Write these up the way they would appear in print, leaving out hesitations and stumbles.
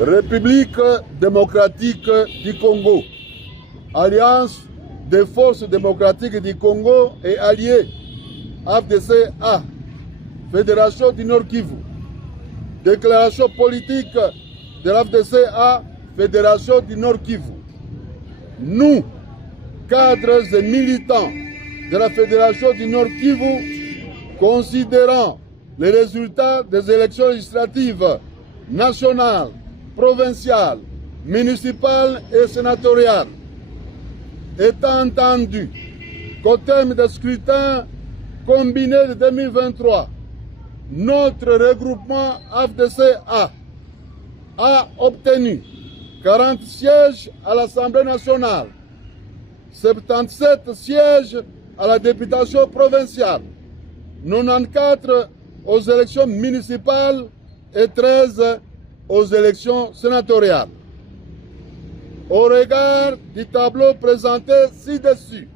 République démocratique du Congo, Alliance des forces démocratiques du Congo et alliés, FDC-A, Fédération du Nord Kivu, déclaration politique de l'FDC-A, Fédération du Nord Kivu. Nous, cadres et militants de la Fédération du Nord Kivu, considérant les résultats des élections législatives nationales, provinciales, municipales et sénatoriales, étant entendu qu'au terme des scrutins combinés de 2023, notre regroupement FDC-A a obtenu 40 sièges à l'Assemblée nationale, 77 sièges à la députation provinciale, 94 aux élections municipales et 13 aux élections sénatoriales. Au regard du tableau présenté ci-dessus,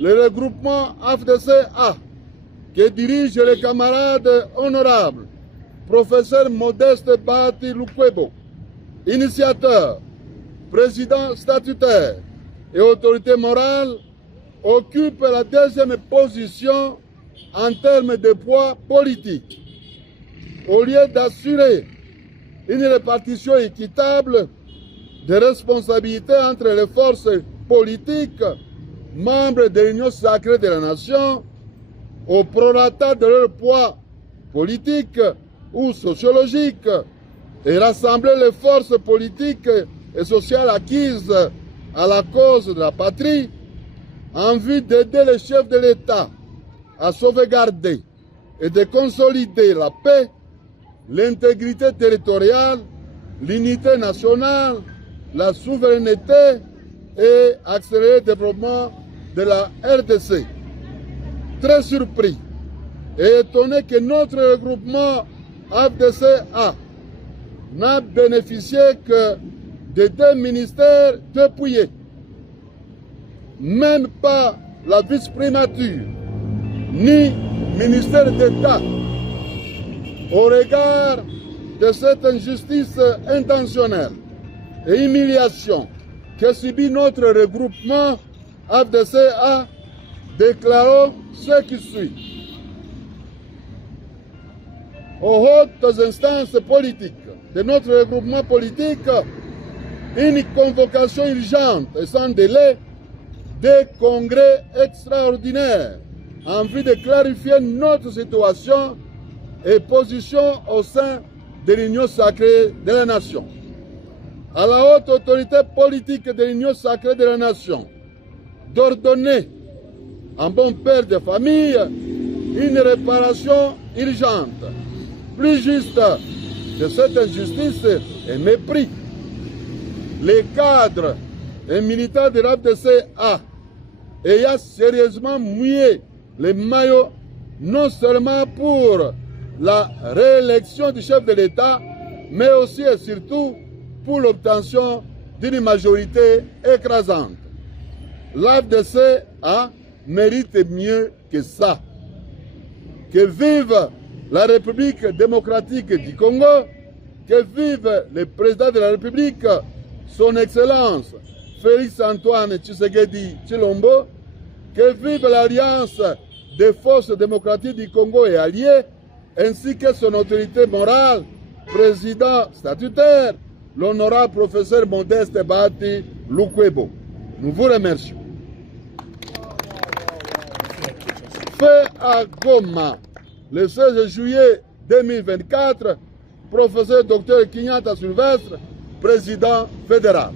le regroupement FDC-A, que dirige le camarade honorable professeur Modeste Bahati Lukwebo, initiateur, président statutaire et autorité morale, occupe la deuxième position en termes de poids politique. Au lieu d'assurer une répartition équitable des responsabilités entre les forces politiques, membres de l'Union sacrée de la nation, au prorata de leur poids politique ou sociologique, et rassembler les forces politiques et sociales acquises à la cause de la patrie, en vue d'aider les chefs de l'État à sauvegarder et de consolider la paix, l'intégrité territoriale, l'unité nationale, la souveraineté et accélérer le développement de la RDC. Très surpris et étonné que notre regroupement FDC-A n'a bénéficié que de 2 ministères dépouillés, même pas la vice-primature, ni ministère d'État. Au regard de cette injustice intentionnelle et humiliation que subit notre regroupement FDC-A, déclarons ce qui suit. Aux hautes instances politiques de notre regroupement politique, une convocation urgente et sans délai des congrès extraordinaires en vue de clarifier notre situation et position au sein de l'Union sacrée de la nation. À la haute autorité politique de l'Union sacrée de la nation d'ordonner, en bon père de famille, une réparation urgente, plus juste de cette injustice et mépris. Les cadres et militants de l'FDC-A ayant sérieusement mouillé les maillots, non seulement pour la réélection du chef de l'État, mais aussi et surtout pour l'obtention d'une majorité écrasante. L'FDC-A mérite mieux que ça. Que vive la République démocratique du Congo, que vive le président de la République, son Excellence Félix Antoine Tshisekedi Tshilombo, que vive l'Alliance des forces démocratiques du Congo et alliés, ainsi que son autorité morale, président statutaire, l'honorable professeur Modeste Bahati Lukwebo. Nous vous remercions. Fait à Goma, le 16 juillet 2024, professeur Dr Kinyata Sylvestre, président fédéral.